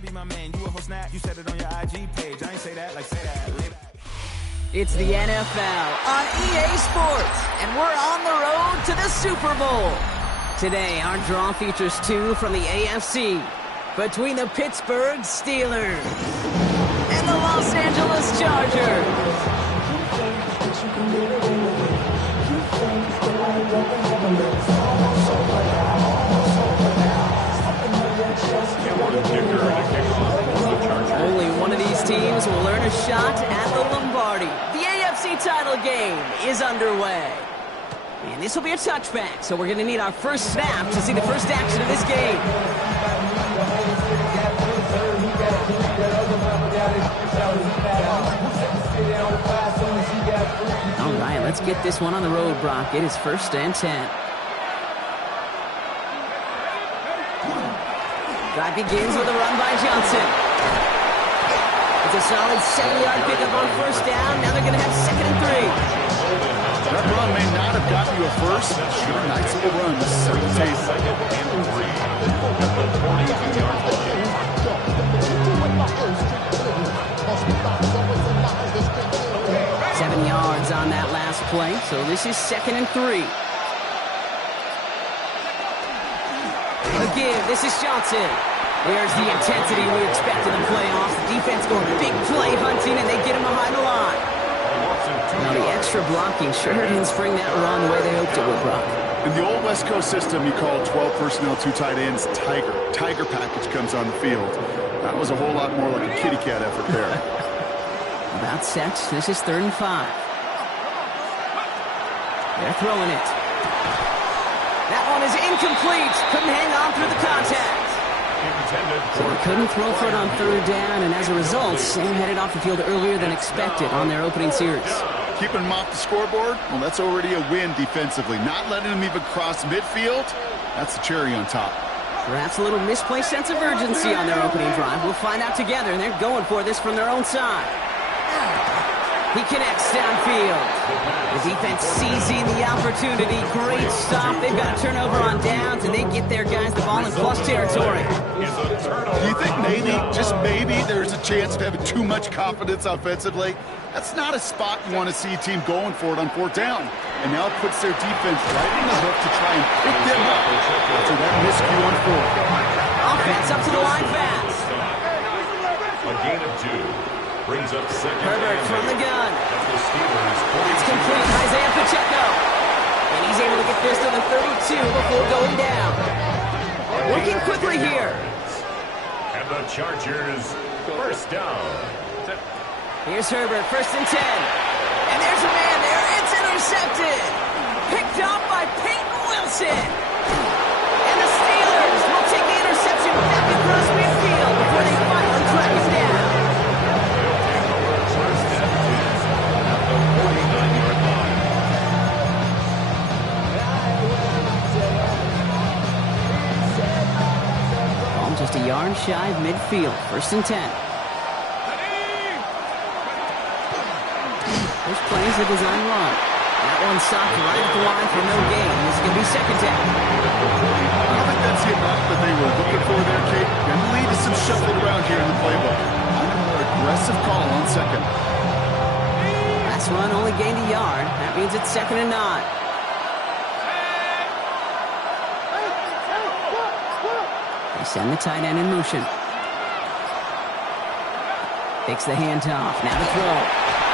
be my man. You a whole snap, you said it on your IG page. I ain't say that, like say that. It's the NFL on EA Sports, and we're on the road to the Super Bowl. Today, our draw features two from the AFC, between the Pittsburgh Steelers and the Los Angeles Chargers. Only one of these teams will earn a shot at the Lombardi. The AFC title game is underway. And this will be a touchback, so we're going to need our first snap to see the first action of this game. All right, let's get this one on the road, Brock. It is 1st and 10. Drive begins with a run by Johnson. It's a solid 7-yard pickup on 1st down. Now they're going to have 2nd and 3. That run may not have gotten you a first. Sure, nice little run. This is the tape. 7 yards on that last play, so this is 2nd and 3. Again, this is Johnson. There's the intensity we expect in the playoffs. The defense going big play hunting, and they get him behind the line. Now, the extra blocking sure didn't spring that run the way they hoped it would, Brock. In the old West Coast system, you call 12 personnel, 2 tight ends, Tiger. Tiger package comes on the field. That was a whole lot more like a kitty cat effort there. About set. This is 3rd and 5. They're throwing it. That one is incomplete. Couldn't hang on through the contact. So he couldn't throw for it on 3rd down, and as a result, Sam headed off the field earlier than expected on their opening series. Keeping him off the scoreboard? Well, that's already a win defensively. Not letting him even cross midfield, that's the cherry on top. Perhaps a little misplaced sense of urgency on their opening drive. We'll find out together, and they're going for this from their own side. He connects downfield. The defense seizing the opportunity. Great stop. They've got a turnover on downs, and they get their guys the ball in plus territory. Do you think maybe, just maybe, there's a chance of having too much confidence offensively? That's not a spot you want to see a team going for it on 4th down. And now it puts their defense right in the hook to try and pick them up after that miscue on 4th. Offense up to the line fast. A gain of 2. Brings up 2nd. Herbert from the gun. It's complete. Isaiah Pacheco. And he's able to get this to the 32 before going down. Working quickly here. And the Chargers, 1st down. Here's Herbert, 1st and 10. And there's a man there. It's intercepted. Picked up by Peyton Wilson. And the Steelers will take the interception back across midfield before they finally track it down. Just a yard shy of midfield. 1st and 10. First play is a design run. That one stopped right at the line for no gain. This is going to be 2nd down. I don't think that's the amount that they were looking for there, Kate. And lead to some shuffling around here in the playbook. I'm a more aggressive call on 2nd. Last run only gained a yard. That means it's 2nd and 9. They send the tight end in motion. Takes the handoff. Now to throw.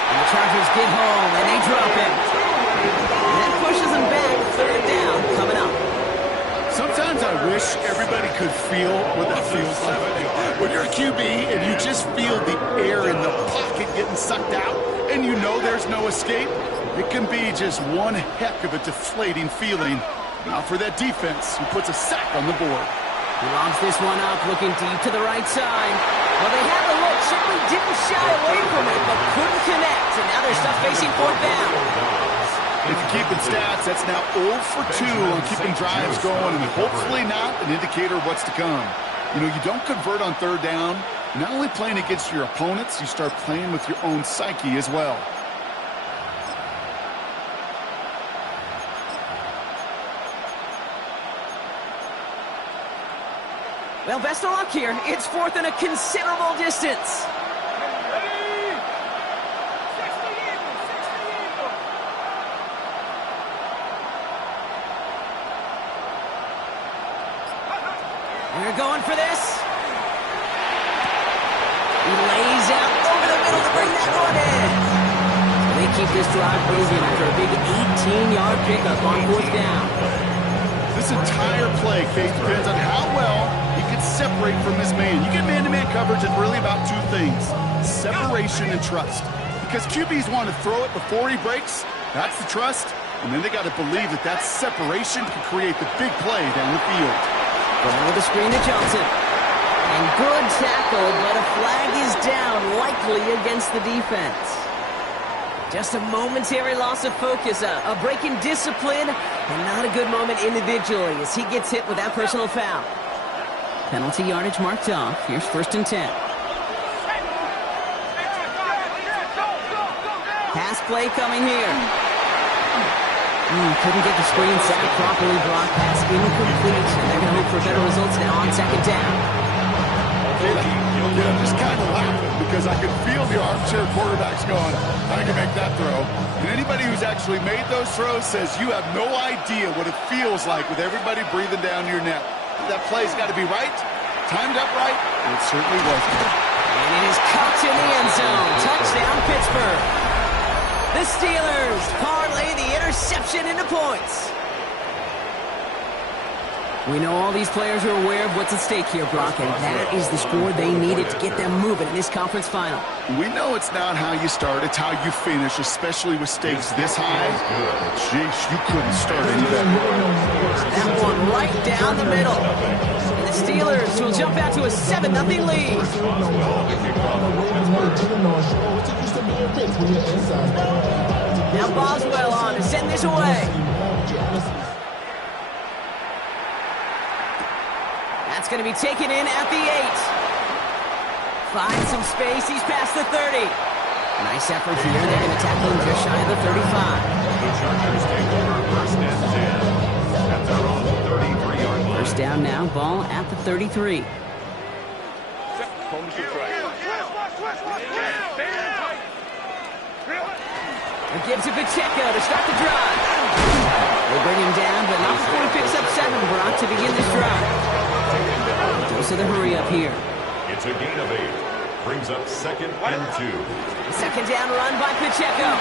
And the Chargers get home, and they drop it. And that pushes them back. 3rd down coming up. Sometimes I wish everybody could feel what that feels like. When you're a QB and you just feel the air in the pocket getting sucked out, and you know there's no escape, it can be just one heck of a deflating feeling. Now for that defense, who puts a sack on the board. He lobs this one up, looking deep to the right side. Well, they had the look, certainly didn't shy away from it, but couldn't connect. And now they're stuck facing 4th down. If you're keeping stats, that's now 0 for 2 on keeping drives going, and hopefully not an indicator of what's to come. You know, you don't convert on 3rd down. Not only playing against your opponents, you start playing with your own psyche as well. Well, best of luck here. It's fourth and a considerable distance. We're going for this. He lays out over the middle to bring that one in. They keep this drive moving after a big 18-yard pickup on fourth down. This entire play, Case, depends on how well he can separate from his man. You get man-to-man coverage, it's really about two things: separation and trust. Because QBs want to throw it before he breaks. That's the trust. And then they got to believe that that separation can create the big play down the field. Going with the screen to Johnson. And good tackle, but a flag is down, likely against the defense. Just a momentary loss of focus, a break in discipline, and not a good moment individually as he gets hit with that personal foul. Penalty yardage marked off. Here's 1st and 10. Pass play coming here. Couldn't get the screen set up properly. Brock pass incomplete. And they're going to hope for better results now on 2nd down. Yeah, I'm just kind of laughing because I can feel the armchair quarterbacks going, I can make that throw. And anybody who's actually made those throws says you have no idea what it feels like with everybody breathing down your neck. That play's got to be right, timed up right, and it certainly wasn't. And it is caught in the end zone. Touchdown, Pittsburgh. The Steelers parlay the interception into points. We know all these players are aware of what's at stake here, Brock, and that is the score they needed to get them moving in this conference final. We know it's not how you start, it's how you finish, especially with stakes this high. Jeez, you couldn't start any better. That one right down the middle. And the Steelers will jump out to a 7-0 lead. Now Boswell on to send this away. That's going to be taken in at the 8. Finds some space. He's past the 30. Nice effort here. They're going to tackle him just shy of the 35. The Chargers take over 1st and 10 at their own 33-yard line. First down now. Ball at the 33. It gives to Pacheco to start the drive. They bring him down, but not before he picks up 7, Brock, to begin this drive. Goes to the hurry-up here. It's a gain of 8. Brings up 2nd and 2. Second down run by Pacheco.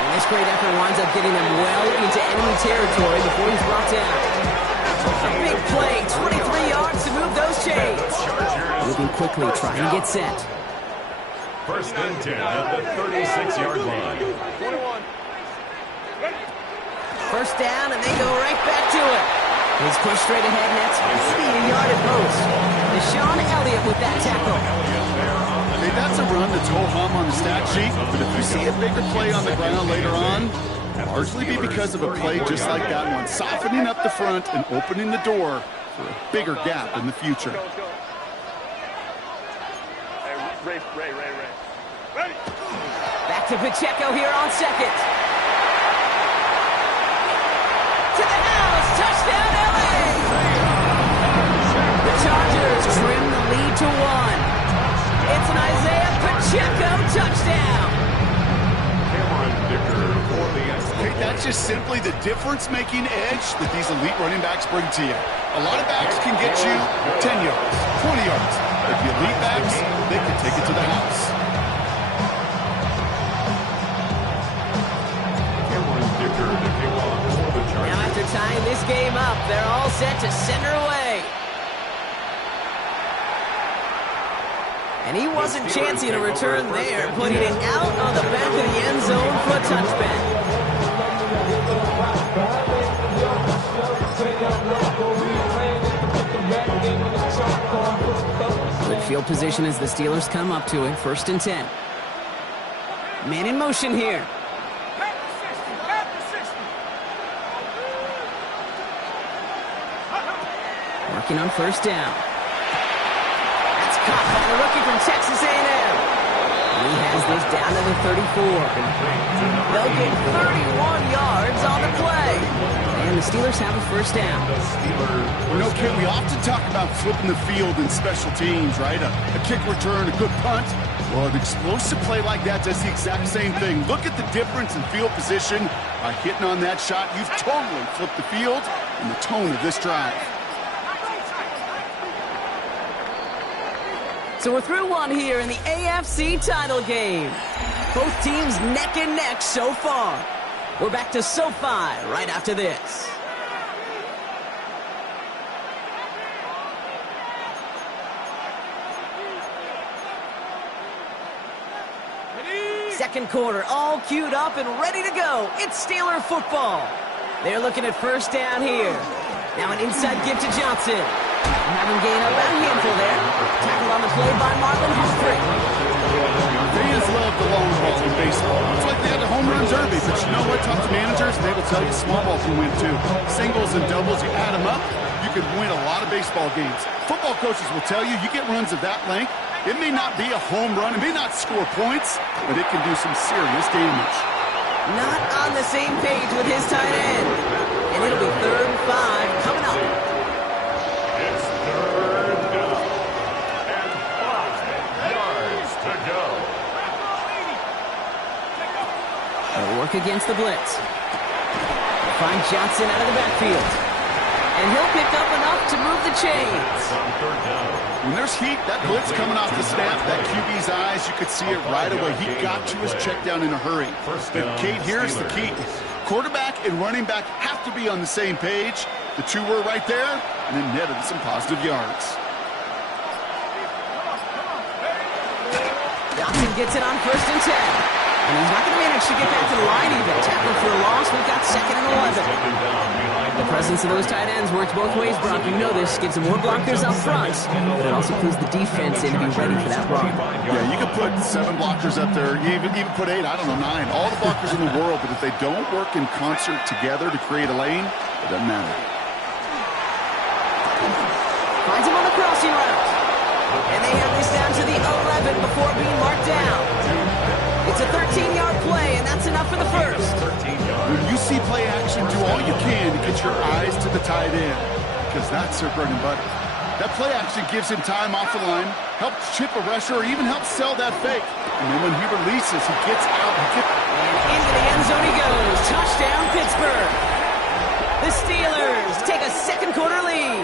And this great effort winds up getting them well into enemy territory before he's brought down. A big play, 23 yards to move those chains. Moving quickly, trying to get set. 1st and 10 at the 36-yard line. First down, and they go right back to it. He's pushed straight ahead, and that's maybe a yard at most. Deshaun Elliott with that tackle. Hey, that's a run that's ho-hum on the stat sheet, but if you see a bigger play on the ground later on, it'll largely be because of a play just like that one, softening up the front and opening the door for a bigger gap in the future. Back to Pacheco here on 2nd. To the house, touchdown LA! The Chargers trim the lead to 1. It's an Isaiah Pacheco touchdown. Cameron Dicker for the extra. Hey, that's just simply the difference-making edge that these elite running backs bring to you. A lot of backs can get you 10 yards, 20 yards. But the elite backs, they can take it to the house. Cameron Dicker to kick off for the Chargers. Now after tying this game up, they're all set to send her away. And he wasn't chancing a return there, putting it out on the back of the end zone for a touchback. Good field position as the Steelers come up to it. 1st and 10. Man in motion here. Working on 1st down. That's caught by the rookie from Texas A&M. And he has this down to the 34. They'll get 31 yards on the play. They And the Steelers have a first down. The Steelers. You know, Kit, we often talk about flipping the field in special teams, right? A kick return, a good punt. Well, an explosive play like that does the exact same thing. Look at the difference in field position. By hitting on that shot, you've totally flipped the field and the tone of this drive. So we're through one here in the AFC title game. Both teams neck and neck so far. We're back to SoFi right after this. Second quarter, all queued up and ready to go. It's Steeler football. They're looking at first down here. Now an inside give to Johnson. Have him gain up about a handful there. Tackle on the play by Marlon Humphrey. Fans love the long ball in baseball. It's like they had the home run derby, but you know what? Talk to managers, they will tell you small ball can win too. Singles and doubles, you add them up, you can win a lot of baseball games. Football coaches will tell you, you get runs of that length, it may not be a home run, it may not score points, but it can do some serious damage. Not on the same page with his tight end. And it'll be 3rd and 5 coming up. It's 3rd down. And 5 yards to go. They'll work against the blitz. Find Johnson out of the backfield. And he'll pick up enough to move the chains. On 3rd down. When there's heat, that blitz coming off the snap, that QB's eyes, you could see it right away. He got to his check down in a hurry. But Kate, here's the key. Quarterback and running back have to be on the same page. The two were right there, and then netted some positive yards. Johnson gets it on 1st and 10. And he's not going to manage to get back to the line even. Tackled for a loss. We've got 2nd and 11. The presence of those tight ends works both ways, Brock. You know this. Gives them more blockers up front, but it also clues the defense in to be ready for that run. Yeah, you could put 7 blockers up there. You even put 8, I don't know, 9. All the blockers in the world, but if they don't work in concert together to create a lane, it doesn't matter. Finds him on the crossing route. And they have this down to the 11 before being marked down. It's a 13-yard play, and that's enough for the first. When you see play action, do all you can to get your eyes to the tight end, because that's their bread and butter. That play action gives him time off the line, helps chip a rusher, or even helps sell that fake. And then when he releases, he gets out. And into the end zone he goes. Touchdown, Pittsburgh. The Steelers take a second quarter lead.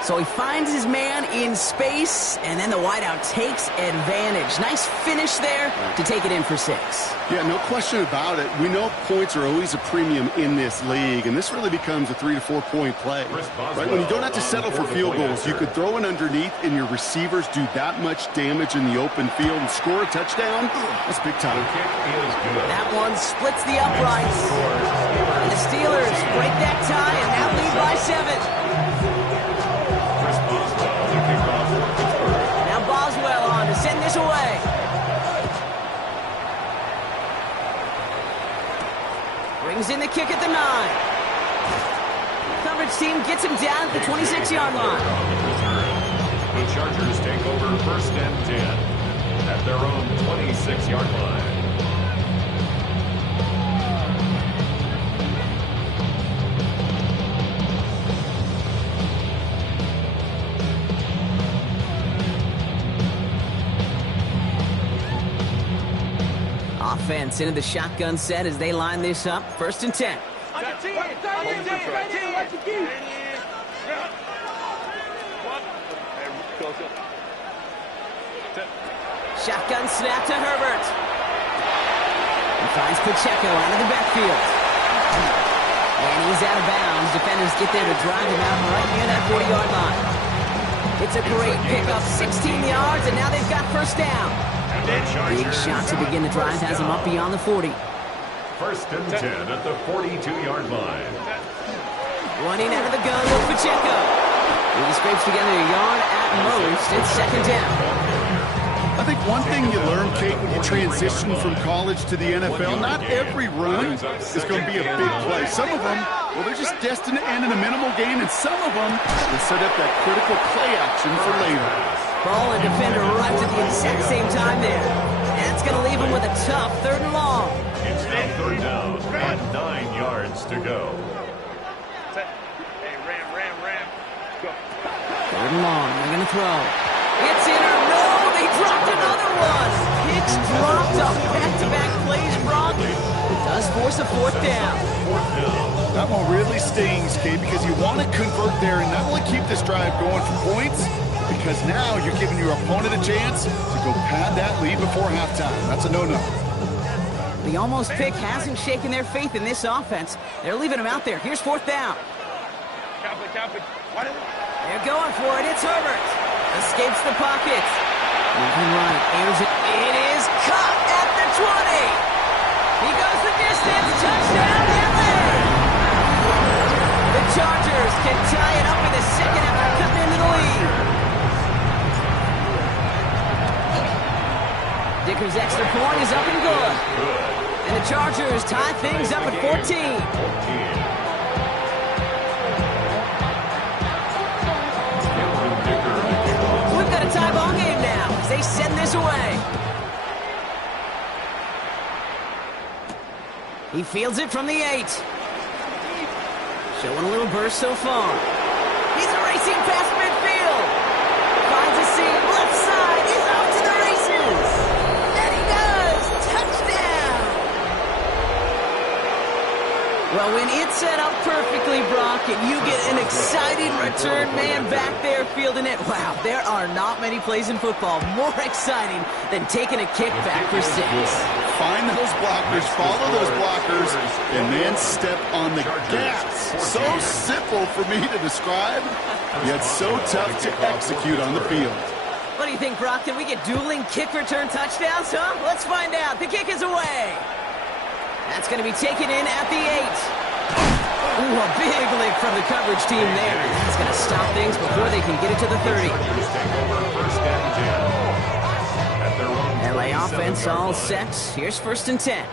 So he finds his man in space, and then the wideout takes advantage. Nice finish there to take it in for 6. Yeah, no question about it. We know points are always a premium in this league, and this really becomes a 3 to 4 point play. Right? When you don't have to settle for field goals, you could throw it underneath, and your receivers do that much damage in the open field and score a touchdown. That's big time. That one splits the uprights. And the Steelers break that tie and now lead by 7. Now Boswell on to send this away. Brings in the kick at the 9. Coverage team gets him down at the 26-yard line. The Chargers take over 1st and 10 at their own 26-yard line. Offense into the shotgun set as they line this up. 1st and 10. Shotgun snap to Herbert. He finds Pacheco out of the backfield. And he's out of bounds. Defenders get there to drive him out right near that 40-yard line. It's a great pickup, 16 yards, and now they've got first down. Big shot to begin the drive has him up beyond the 40. 1st and 10 at the 42-yard line. Running out of the gun with Pacheco. He scrapes together a yard at most. It's 2nd down. I think one thing you learn, Kate, when you transition from college to the NFL, not every run is going to be a big play. Some of them, well, they're just destined to end in a minimal gain, and some of them will set up that critical play action for later. Ball and defender arrived at the exact same time there. And that's going to leave him with a tough 3rd and long. It's now 3rd down. And 9 yards to go. Hey, ram. Go. Third and long. They're going to throw. It's in or no. They dropped another one. Picks dropped up. Back-to-back plays, Brock. It does force a fourth down. That one really stings, Kate, because you want to convert there and not only keep this drive going for points, because now you're giving your opponent a chance to go pad that lead before halftime. That's a no-no. The almost pick hasn't shaken their faith in this offense. They're leaving him out there. Here's fourth down. They're going for it. It's Herbert. Escapes the pocket. Moving right. Airs it. It is caught at the 20. He goes the distance. Touchdown, LA. The Chargers can tie it up in the second after cutting into the lead. Dicker's extra point is up and good. And the Chargers tie things up at 14. We've got a tie ball game now as they send this away. He fields it from the 8. Showing a little burst so far. He's racing past midfield. Finds a seam left side. He's off to the races. And he does. Touchdown. Well, when it's set up perfectly, Brock, and you get an exciting return man back there fielding it, wow, there are not many plays in football more exciting than taking a kick back for 6. Find those blockers, follow those blockers, and then step on the gas. So simple for me to describe, yet so tough to execute on the field. What do you think, Brock? Can we get dueling kick return touchdowns, huh? Let's find out. The kick is away. That's going to be taken in at the 8. Ooh, a big lick from the coverage team there. That's going to stop things before they can get it to the 30. LA offense all set. Here's 1st and 10.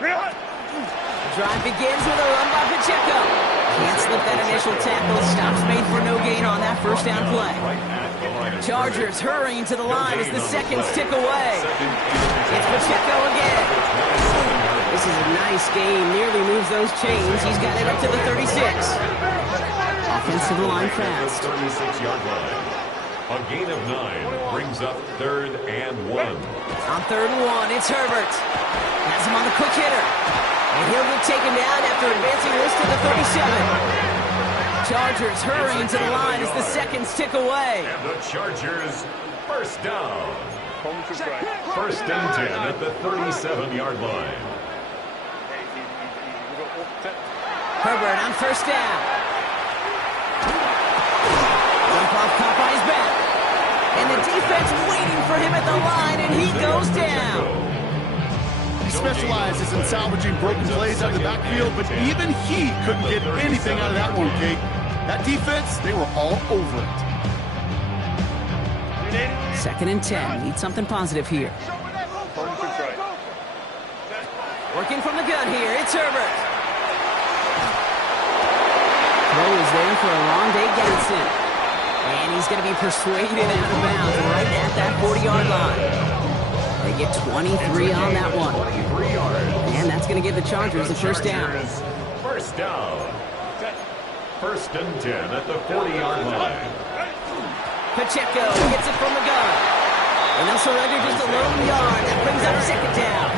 Drive begins with a run by Pacheco. Can't slip that initial tackle. Stops made for no gain on that first down play. Chargers hurrying to the line as the seconds tick away. It's Pacheco again. This is a nice game. Nearly moves those chains. He's got it up to the 36. Offensive line fast. 36-yard line. A gain of 9 brings up 3rd and 1. On 3rd and 1, it's Herbert. Has him on the quick hitter. And he'll get taken down after advancing this to the 37. Chargers hurrying to the line as the seconds tick away. And the Chargers first down. First and 10 at the 37-yard line. Herbert on first down. Jump off caught by his back. And the defense waiting for him at the line, and he goes down. He specializes in salvaging broken plays out of the backfield, but even he couldn't get anything out of that one, Kate. That defense, they were all over it. 2nd and 10. Need something positive here. Working from the gun here. It's Herbert. Throw is there for a long day Gadsden. And he's going to be persuaded out of bounds right at that 40-yard line. They get 23 on that one. And that's going to give the Chargers the first down. First down. First and 10 at the 40-yard line. Pacheco gets it from the gun. And they'll surrender just a lone yard. That brings up 2nd down.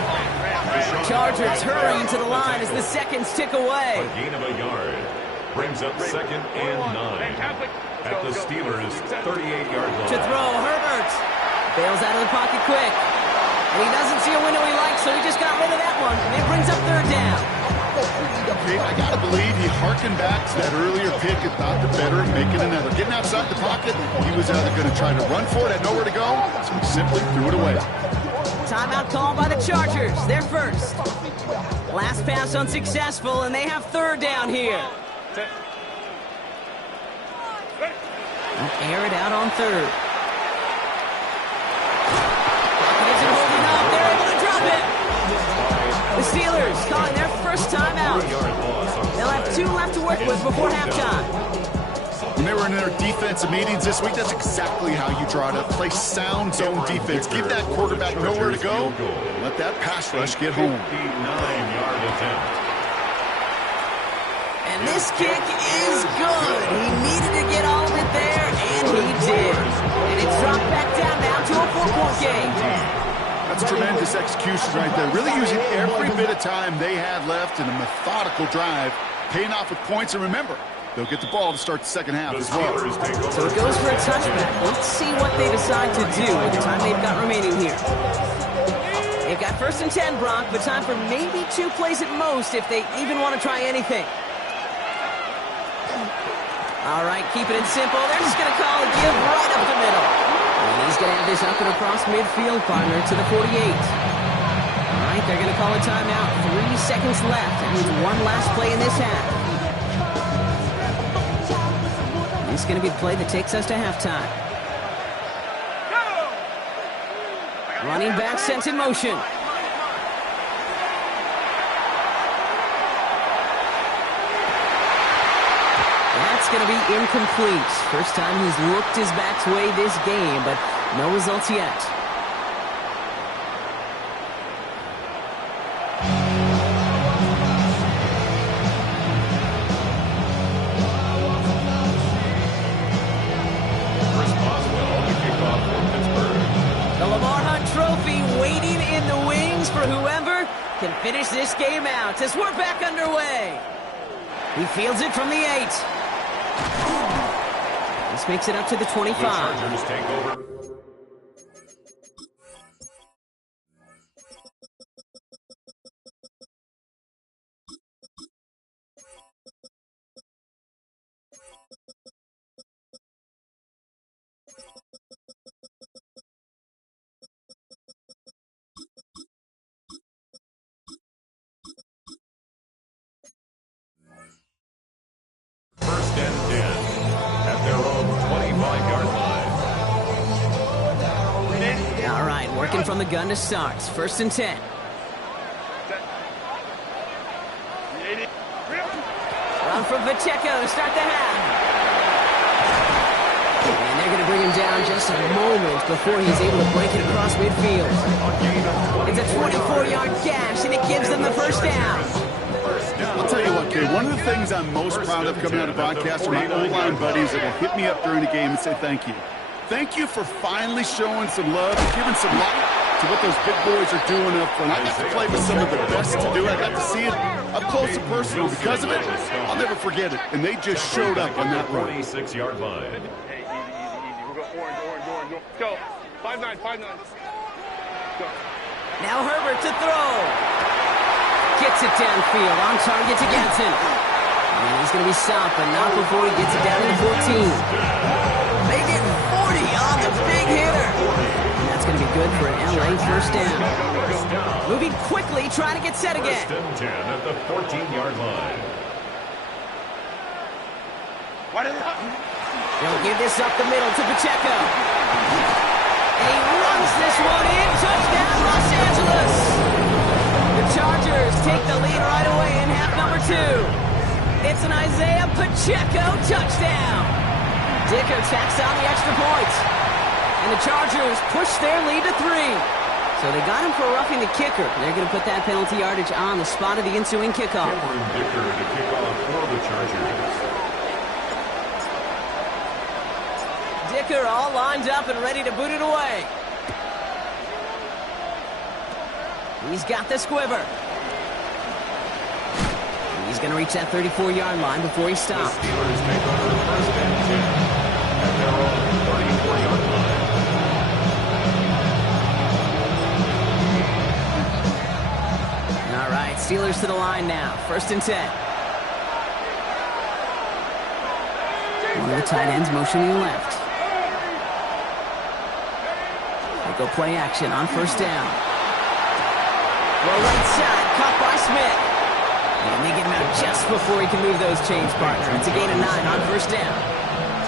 Chargers hurrying to the line as the seconds tick away. A gain of a yard brings up 2nd and 9 at the Steelers' 38-yard line. To throw, Herbert bails out of the pocket quick. And he doesn't see a window he likes, so he just got rid of that one. And it brings up 3rd down. I gotta believe he harkened back to that earlier pick and thought the better of making another. Getting outside the pocket, he was either going to try to run for it, had nowhere to go, so he simply threw it away. Timeout called by the Chargers. They're first. Last pass unsuccessful, and they have 3rd down here. They'll air it out on 3rd. Pocket isn't holding up. They're able to drop it. The Steelers calling their first timeout. They'll have 2 left to work with before halftime. When they were in their defensive meetings this week, that's exactly how you draw it up. Play sound zone defense. Give that quarterback nowhere to go. Let that pass rush get home. 59-yard attempt. And this kick is good. He needed to get all of it there, and he did. And it's dropped back down now to a 4-point game. That's tremendous execution right there. Really using every bit of time they had left in a methodical drive, paying off with points. And remember, they'll get the ball to start the second half as well. So it goes for a touchback. Let's see what they decide to do with the time they've got remaining here. They've got 1st and 10, Brock, but time for maybe 2 plays at most if they even want to try anything. All right, keeping it simple. They're just going to call a give right up the middle. And he's going to have this up and across midfield, partner, to the 48. All right, they're going to call a timeout. 3 seconds left. That means one last play in this half. This is going to be the play that takes us to halftime. Running back sent in motion. That's going to be incomplete. First time he's looked his back's way this game, but no results yet. Chris Boswell, the kickoff for Pittsburgh. The Lamar Hunt Trophy waiting in the wings for whoever can finish this game out as we're back underway. He fields it from the 8. This makes it up to the 25. The Chargers take over. First and 10 at their own 25-yard line. All right, working from the gun to start. 1st and 10. Run from Pacheco to start the half. And they're going to bring him down just a moment before he's able to break it across midfield. It's a 24-yard gash, and it gives them the first down. I'll tell you what, kid, one of the things I'm most proud of coming out of broadcast are my O-line buddies that will hit me up during the game and say thank you. Thank you for finally showing some love and giving some light to what those big boys are doing up front. I got to play with some of the best to do. I got to see it up close and personal. Because of it, I'll never forget it. And they just showed up on that run. 26-yard line. Hey, easy. We're going orange. Let's go. 5-9. Go. Now Herbert to throw. Gets it downfield, on target to Ganson. And he's going to be stopped, but not before he gets it down to the 14. They get 40 on the big hitter. And that's going to be good for an LA first down. Moving quickly, trying to get set again. First and 10 at the 14-yard line. They'll give this up the middle to Pacheco. And he runs this one in. Touchdown, Los Angeles. The Chargers take the lead right away in half number 2. It's an Isaiah Pacheco touchdown. Dicker tacks on the extra point. And the Chargers push their lead to 3. So they got him for roughing the kicker. They're going to put that penalty yardage on the spot of the ensuing kickoff. Cameron Dicker to kick off for the Chargers. Dicker all lined up and ready to boot it away. He's got the squiver. He's going to reach that 34-yard line before he stops. The Steelers take over first and 10 at their own 34-yard line. All right, Steelers to the line now. 1st and 10. One of the tight ends motioning left. They go play action on 1st down. Well, right side, caught by Smith. And they get him out just before he can move those chains, partner. It's a gain of 9 on 1st down.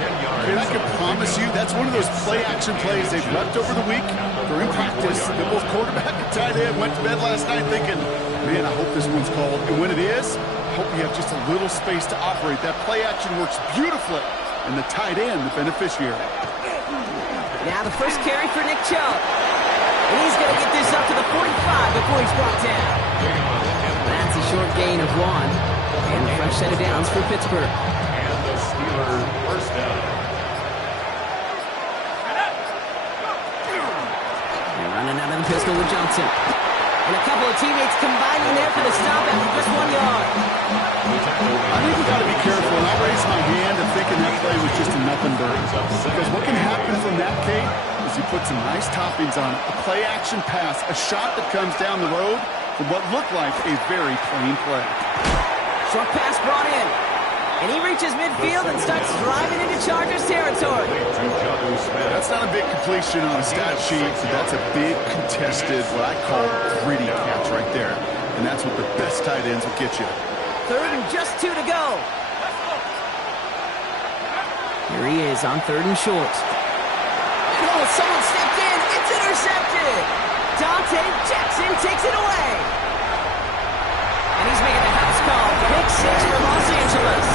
10 yards. And I can promise you that's one of those play-action plays they've left over the week. They're in practice. The both quarterback and tight end went to bed last night thinking, man, I hope this one's called. And when it is, I hope we have just a little space to operate. That play-action works beautifully and the tight end the beneficiary. Now the first carry for Nick Chubb. And he's going to get this up to the 45 before he's brought down. That's a short gain of 1. And a fresh set of downs for Pittsburgh. And the Steelers first down. They're running out of the pistol with Johnson. And a couple of teammates combining there for the stop after just 1 yard. I think we got to be careful, and I'll raise my hand of thinking that play was just a nothing burn. Because what can happen from that, Kate, is you put some nice toppings on it. A play-action pass, a shot that comes down the road from what looked like a very plain play. Short pass brought in. And he reaches midfield and starts driving into Chargers territory. That's not a big completion on a stat sheet, but that's a big contested, what I call gritty catch right there. And that's what the best tight ends will get you. 3rd and just 2 to go. Here he is on 3rd and short. Oh, someone stepped in. It's intercepted. Dante Jackson takes it away. And he's making the house call. Pick 6 for Los Angeles.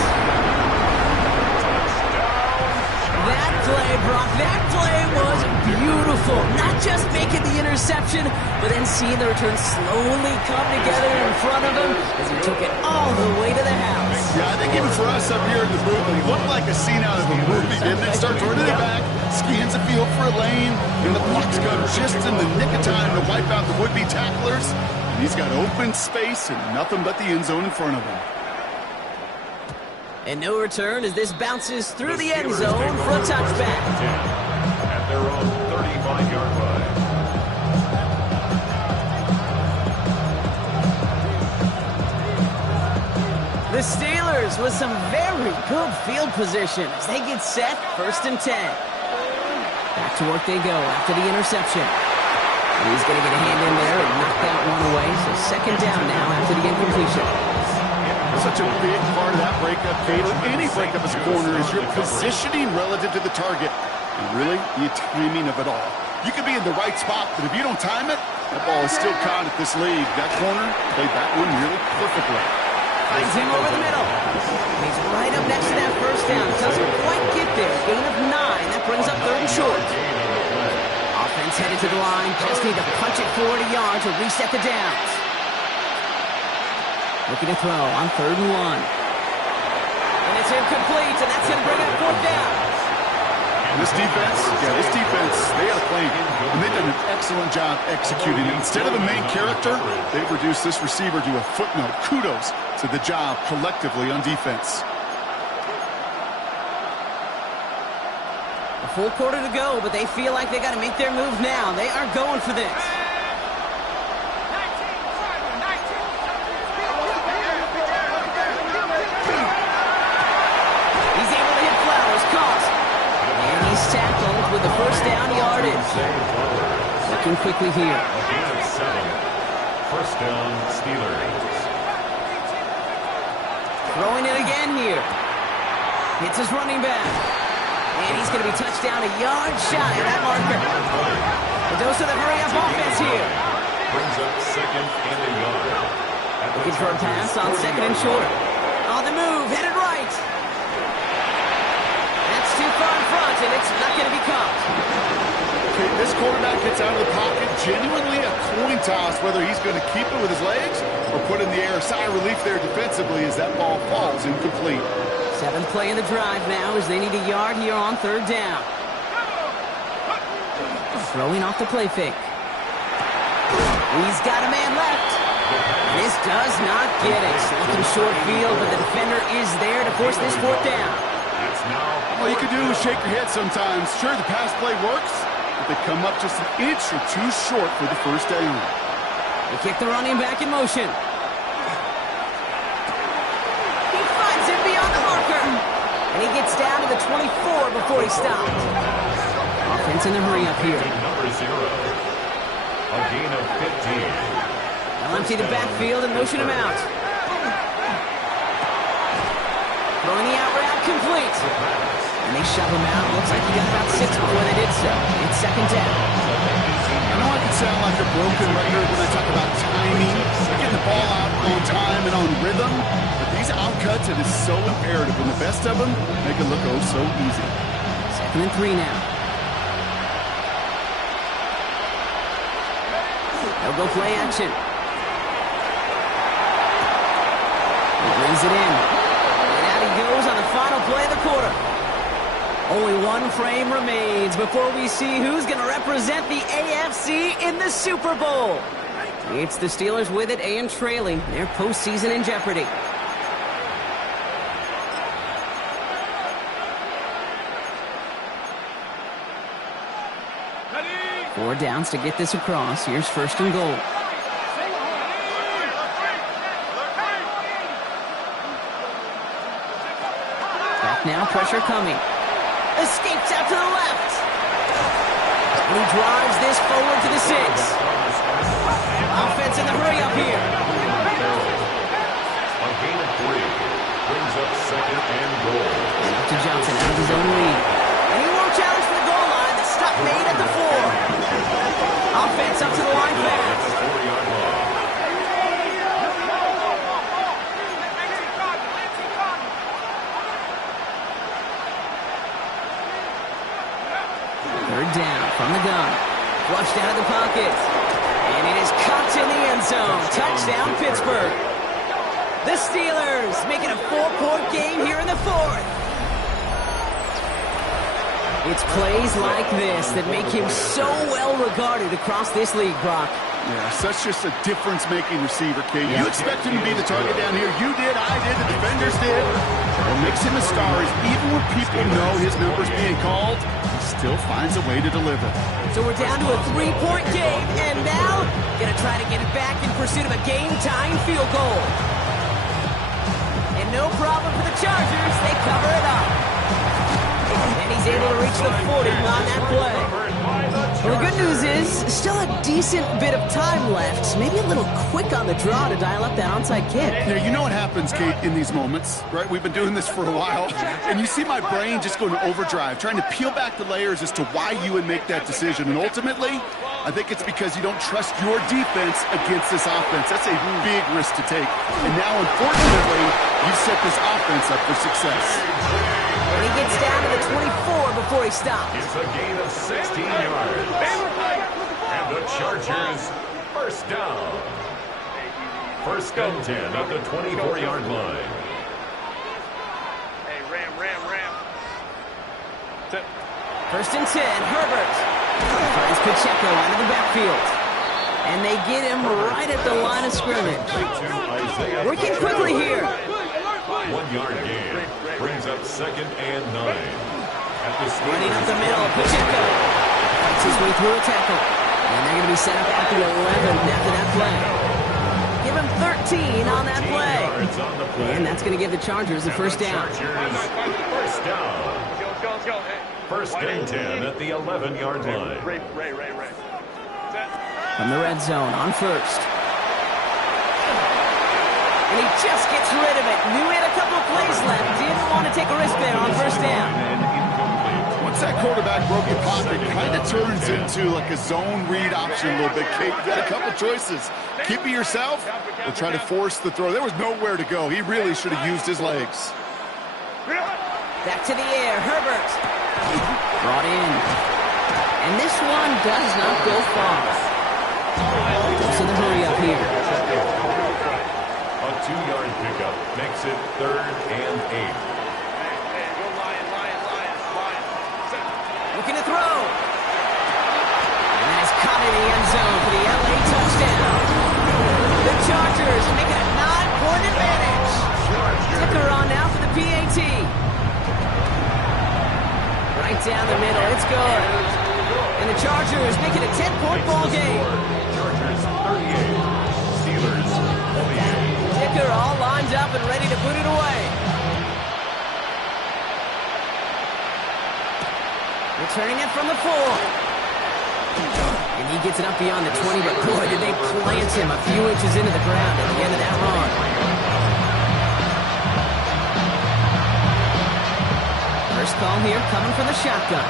That play, Brock, that play was beautiful. Not just making the interception, but then seeing the return slowly come together in front of him as he took it all the way to the house. Yeah, I think even for us up here in the booth, it looked like a scene out of a movie, didn't it? Starts running it back, scans the field for a lane, and the blocks come just in the nick of time to wipe out the would-be tacklers. And he's got open space and nothing but the end zone in front of him. And no return as this bounces through the end zone for a touchback. At their own 35-yard line. The Steelers with some very good field position as they get set, 1st and 10. Back to work they go after the interception. And he's going to get a hand in there and knock that one away. So 2nd down now after the incompletion. Such a big part of that breakup, Kate, or any breakup as a corner, is your positioning relative to the target. And really, the timing of it all. You could be in the right spot, but if you don't time it, that ball is still caught at this league. That corner played that one really perfectly. Finds him over the middle. And he's right up next to that 1st down. Doesn't quite get there. Gain of 9. That brings up 3rd and short. Offense headed to the line. Just need to punch it 40 yards to reset the downs. Looking to throw on 3rd and 1. And it's incomplete, and that's going to bring up 4th down. This defense, they got a plan. And they've done an excellent job executing it. Instead of a main character, they've reduced this receiver to a footnote. Kudos to the job collectively on defense. A full quarter to go, but they feel like they got to make their move now. They are going for this. With the 1st down yardage. Looking quickly here. Gain of 7. 1st down, Steelers. Throwing it again here. Hits his running back. And he's going to be touched down a yard shy of that marker. The dose of the hurry-up offense here. Brings up 2nd and a yard. Looking for a pass on 2nd and short. On the move, headed right. Too far in front, and it's not going to be caught. Okay, this quarterback gets out of the pocket, genuinely a coin toss whether he's going to keep it with his legs or put in the air. Sigh of relief there defensively as that ball falls incomplete. 7th play in the drive now as they need a yard here on 3rd down. Throwing off the play fake. He's got a man left. This does not get it. Looking short field, but the defender is there to force this 4th down. All you can do is shake your head sometimes. Sure, the pass play works, but they come up just an inch or 2 short for the 1st down. They kick the running back in motion. He finds him beyond the marker. And he gets down to the 24 before he stopped. Offense in the hurry up here. Number 0. A gain of 15. They'll empty the backfield and motion him out. Throwing the out route complete. And they shove him out. Looks like he got about 6 before they did so. It's 2nd down. I know I can sound like a broken record when I talk about timing, getting the ball out on time and on rhythm, but These outcuts, it is so imperative. And the best of them make it look oh so easy. 2nd and 3 now. They'll go play action. He brings it in. And out he goes on the final play of the quarter. Only one frame remains before we see who's going to represent the AFC in the Super Bowl. It's the Steelers with it and trailing. Their postseason in jeopardy. Four downs to get this across. Here's 1st and goal. Back now, pressure coming. Escapes out to the left. And he drives this forward to the 6. Offense in the hurry up here. A gain of 3 brings up 2nd and goal. And up to Johnson out of his own lead. And he won't challenge for the goal line. The stop made at the 4. Offense up to the line fast. 4-yard line. Third down from the gun. Flushed out of the pocket. And it is caught in the end zone. Touchdown, Pittsburgh. The Steelers make it a 4-point game here in the 4th. It's plays like this that make him so well regarded across this league, Brock. Yeah, such just a difference-making receiver, Kate. You expect him to be the target down here. You did, I did, the defenders did. What makes him a star is even when people know his number's being called, he still finds a way to deliver. So we're down to a 3-point game, and now gonna try to get it back in pursuit of a game-tying field goal. And no problem for the Chargers. They cover it up. And he's able to reach the 40 on that play. Well, the good news is, still a decent bit of time left. Maybe a little quick on the draw to dial up that onside kick. Yeah, you know what happens, Kate, in these moments, right? We've been doing this for a while, and you see my brain just going to overdrive, trying to peel back the layers as to why you would make that decision. And ultimately, I think it's because you don't trust your defense against this offense. That's a big risk to take. And now, unfortunately, you've set this offense up for success. And he gets down to the 24 before he stops. It's a gain of 16 yards. And the Chargers, 1st down. 1st and 10 at the 24-yard line. Hey, ram. 1st and 10, Herbert. Finds Pacheco out of the backfield. And they get him right at the line of scrimmage. Working quickly here. 1-yard gain brings up 2nd and 9. At the Running up the middle, Pacheco fights his way through a tackle. And they're going to be set up at the 11 after that play. Give him 13 on that play. And that's going to give the Chargers the 1st down. 1st down. Let's go. Hey. 1st and 10 at the 11-yard line. Ray. From the red zone on 1st. And he just gets rid of it. Knew he had a couple of plays left. Didn't want to take a risk there on 1st down. Once that quarterback broke your pocket, it kind of turns into like a zone read option a little bit, Kate. You got a couple choices. Keep it yourself or try to force the throw. There was nowhere to go. He really should have used his legs. Back to the air, Herbert. Brought in. And this one does not go far. Goes in the hurry up here. A 2-yard pickup makes it 3rd and 8. Hey, go Lion. Looking to throw. And that's caught in the end zone for the LA touchdown. The Chargers making a 9-point advantage. Ticker on now for the PAT. Right down the middle, it's good. And the Chargers making a 10-point ball game. Chargers 38, Steelers 28. Ticker all lined up and ready to put it away. Returning it from the 4. And he gets it up beyond the 20, but boy, did they plant him a few inches into the ground at the end of that run. First call here coming from the shotgun.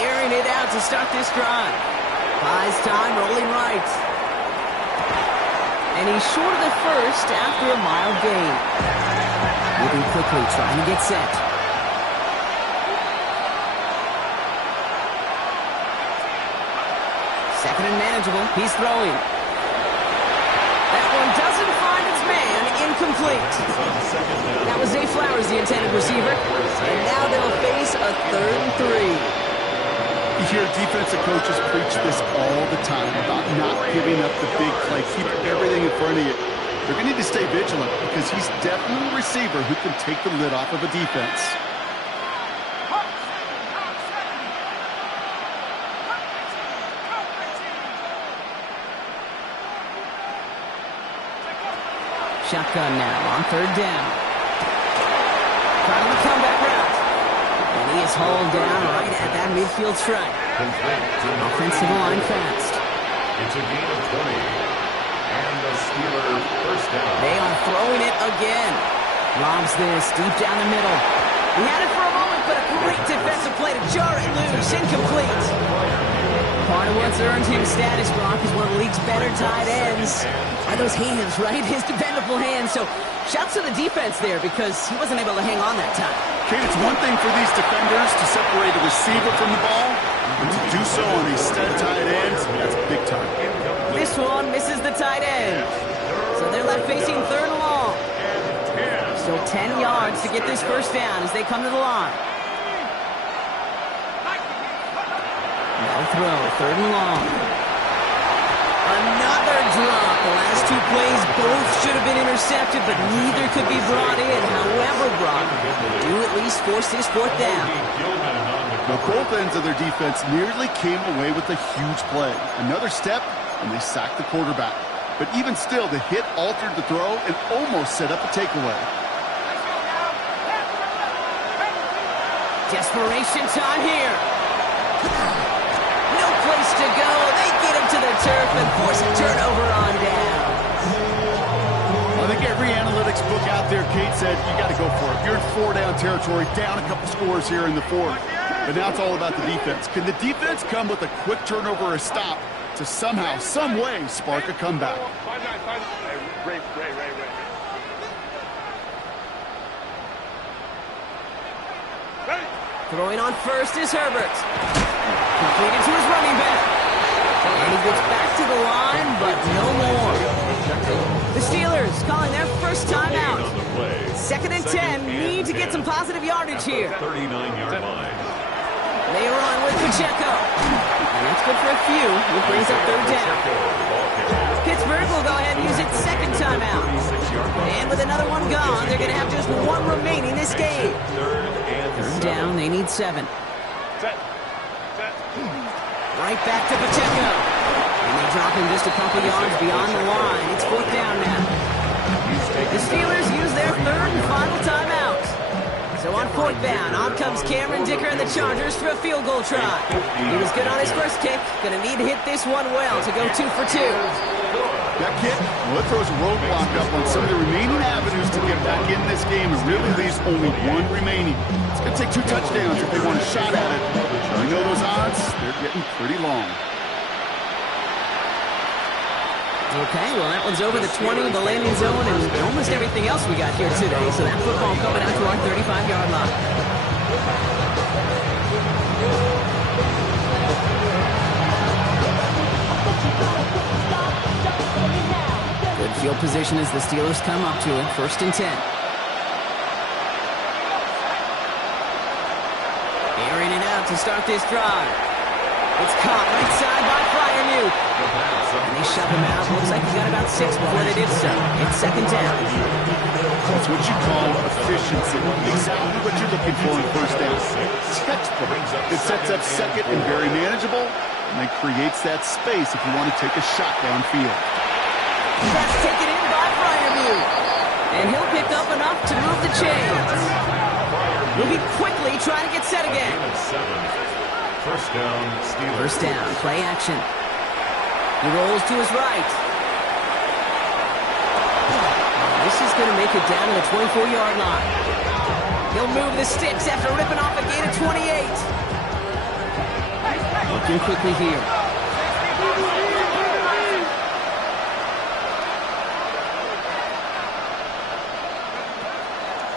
Airing it out to start this drive. Buys time, rolling right. And he's short of the first after a mild gain. Moving quickly, trying to get set. Second and manageable. He's throwing. That one doesn't find its man. Incomplete. That was Zay Flowers, the intended receiver. And now they'll face a 3rd and 3. You hear defensive coaches preach this all the time about not giving up the big play. Keep everything in front of you. They're going to need to stay vigilant because he's definitely a receiver who can take the lid off of a defense. Shotgun now on 3rd down. Trying the comeback route. And he is hauled down right at that midfield stripe. Offensive line fast. It's a gain of 20. And the Steelers first down. They are throwing it again. Lobs this deep down the middle. He had it for a moment, but a great defensive play to jar it loose. Incomplete. Part of what's earned him status, Brock, is one of the league's better tight ends. Are those hands, right? His dependable hands. So shouts to the defense there because he wasn't able to hang on that time. Kate, it's one thing for these defenders to separate a receiver from the ball, but to do so on these stud tight ends, that's big time. This one misses the tight end. So they're left facing 3rd and long. Still 10 yards to get this first down as they come to the line. No throw, 3rd and long. Another drop. The last 2 plays both should have been intercepted, but neither could be brought in. However, Brock, do at least force this 4th down. Now, both ends of their defense nearly came away with a huge play. Another step, and they sacked the quarterback. But even still, the hit altered the throw and almost set up a takeaway. Desperation time here. No place to go. They get him to the turf and force a turnover on down. I think every analytics book out there, Kate, said you got to go for it. You're in 4-down territory, down a couple scores here in the 4th. But now it's all about the defense. Can the defense come with a quick turnover or a stop to somehow, some way, spark a comeback? Ray. Throwing on first is Herbert. Completed to his running back. And he gets back to the line, but no more. The Steelers calling their first timeout. 2nd and 10. Need to get some positive yardage here. 39-yard line. They run with Pacheco. And that's good for a few. It brings up 3rd down. Pittsburgh will go ahead and use its 2nd timeout. And with another one gone, they're going to have just 1 remaining this game. 3rd down, they need 7. Right back to Pacheco. And they drop him just a couple yards beyond the line. It's 4th down now. The Steelers use their 3rd and final timeout. So on 4th down, on comes Cameron Dicker and the Chargers for a field goal try. He was good on his first kick. Going to need to hit this one well to go 2 for 2. That kick, well, it throws a roadblock up on some of the remaining avenues to get back in this game and really leaves only 1 remaining. It's going to take 2 touchdowns if they want a shot at it. You know those odds, they're getting pretty long. Okay, well, that one's over the 20, the landing zone, and almost everything else we got here today. So that football coming out to our 35-yard line. Good field position as the Steelers come up to it. 1st and 10. Airing it out to start this drive. It's caught right side by Freiermuth. And they shove him out. Looks like he got about 6 before they did so. It's 2nd down. That's what you call efficiency. Exactly what you're looking for in 1st down. Textbook. It sets up 2nd and very manageable, and it creates that space if you want to take a shot downfield. That's taken in by Freiermuth. And he'll pick up enough to move the chains. We'll be quickly trying to get set again. 1st down, Steelers. 1st down, play action. He rolls to his right. This is going to make it down to the 24-yard line. He'll move the sticks after ripping off a gain of 28. Looking quickly here.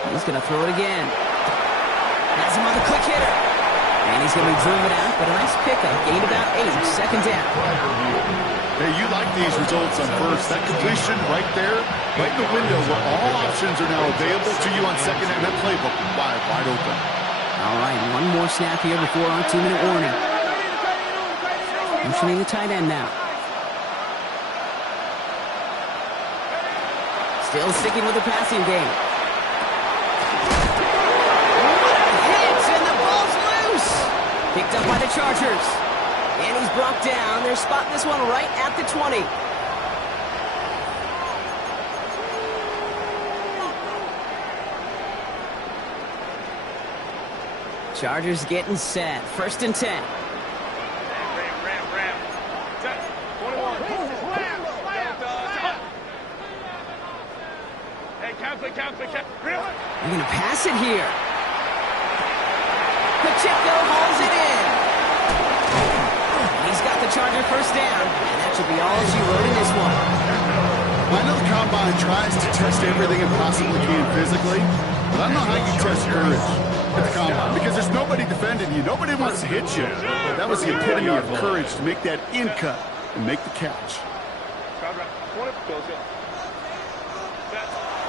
He's going to throw it again. Has him on the quick hitter. And he's going to be driven out, but a nice pickup. Gain about 8, second down. Hey, you like these results on first. That completion right there, right in the window where all options are now available to you on second down. That playbook wide open. All right, one more snap here before our 2-minute warning. Motioning the tight end now. Still sticking with the passing game. Picked up by the Chargers. And he's brought down. They're spotting this one right at the 20. Chargers getting set. 1st and 10. Ram. 21. Hey, count. They're going to pass it here. Pacheco hauls it in. He's got the Charger first down, and that should be all she wrote in this one. I know the Combine tries to test everything it possibly can physically, but I don't know how you test courage at the Combine, because there's nobody defending you. Nobody wants to hit you. That was the epitome of courage, to make that in cut and make the catch.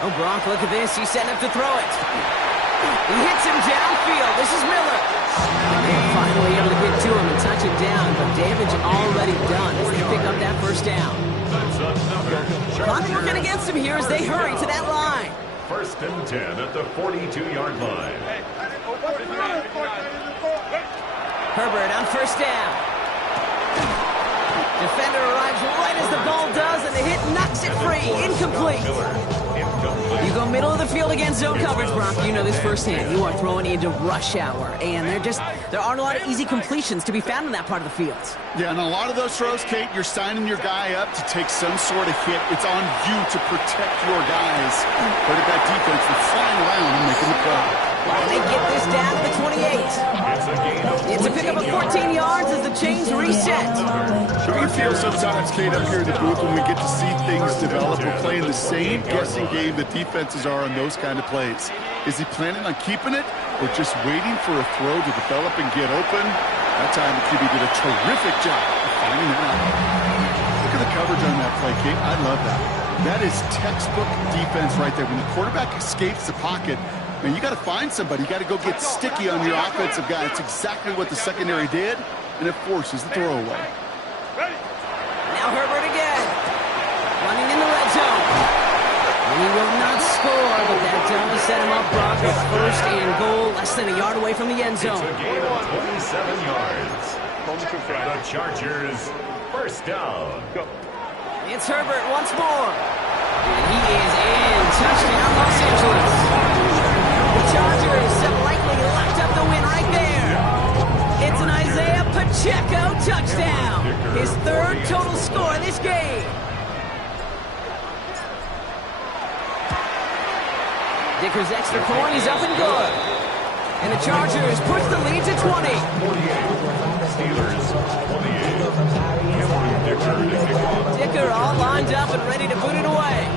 Oh, Gronk, look at this. He's setting up to throw it. He hits him downfield. This is Miller. They're finally able to get to him and touch him down, but damage already done as they pick up that first down. Clock working against him here as they hurry to that line. 1st and 10 at the 42-yard line. Herbert on first down. Defender arrives right as the ball does, and the hit knocks it free. Incomplete. You go middle of the field against zone coverage, Brock. You know this firsthand. You are throwing into rush hour, and there aren't a lot of easy completions to be found in that part of the field. Yeah, and a lot of those throws, Kate, you're signing your guy up to take some sort of hit. It's on you to protect your guys. But if that defense is flying around and making the play. And they get this down to the 28. It's a pickup of 14 yards as the chains reset. We feel sometimes, Kate, up here in the booth when we get to see things develop. We're playing the same guessing game that defenses are on those kind of plays. Is he planning on keeping it or just waiting for a throw to develop and get open? That time the QB did a terrific job of finding it out. Look at the coverage on that play, Kate. I love that. That is textbook defense right there. When the quarterback escapes the pocket, man, you got to find somebody. You got to go get sticky on your offensive guy. It's exactly what the secondary did, and it forces the throwaway. Now Herbert again. Running in the red zone. And he will not score, but that does set him up, Brock, with 1st and goal, less than a yard away from the end zone. It's a gain of 27 yards. And the Chargers, 1st down. It's Herbert once more. And he is in. Touchdown, Los Angeles. The Chargers have likely locked up the win right there. It's an Isaiah Pacheco touchdown. His 3rd total score this game. Dicker's extra point, he's up and good. And the Chargers push the lead to 20. 48. Steelers, 28. Dicker all lined up and ready to boot it away.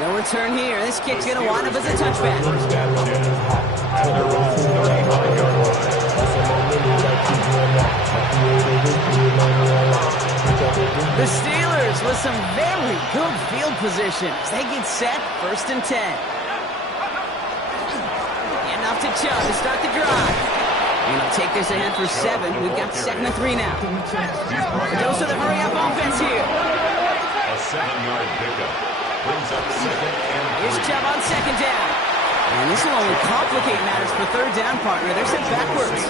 No return here. This kick's going to wind up as a touchback. The Steelers with some very good field position. They get set, 1st and 10. And off to Chubb to start the drive. And he'll take this ahead for 7. We've got 2nd and 3 now. Dose of the hurry-up offense here. A 7-yard pickup. Brings up 2nd and 3. Here's Chubb on 2nd down. And this will only complicate matters for 3rd down, partner. They're set backwards.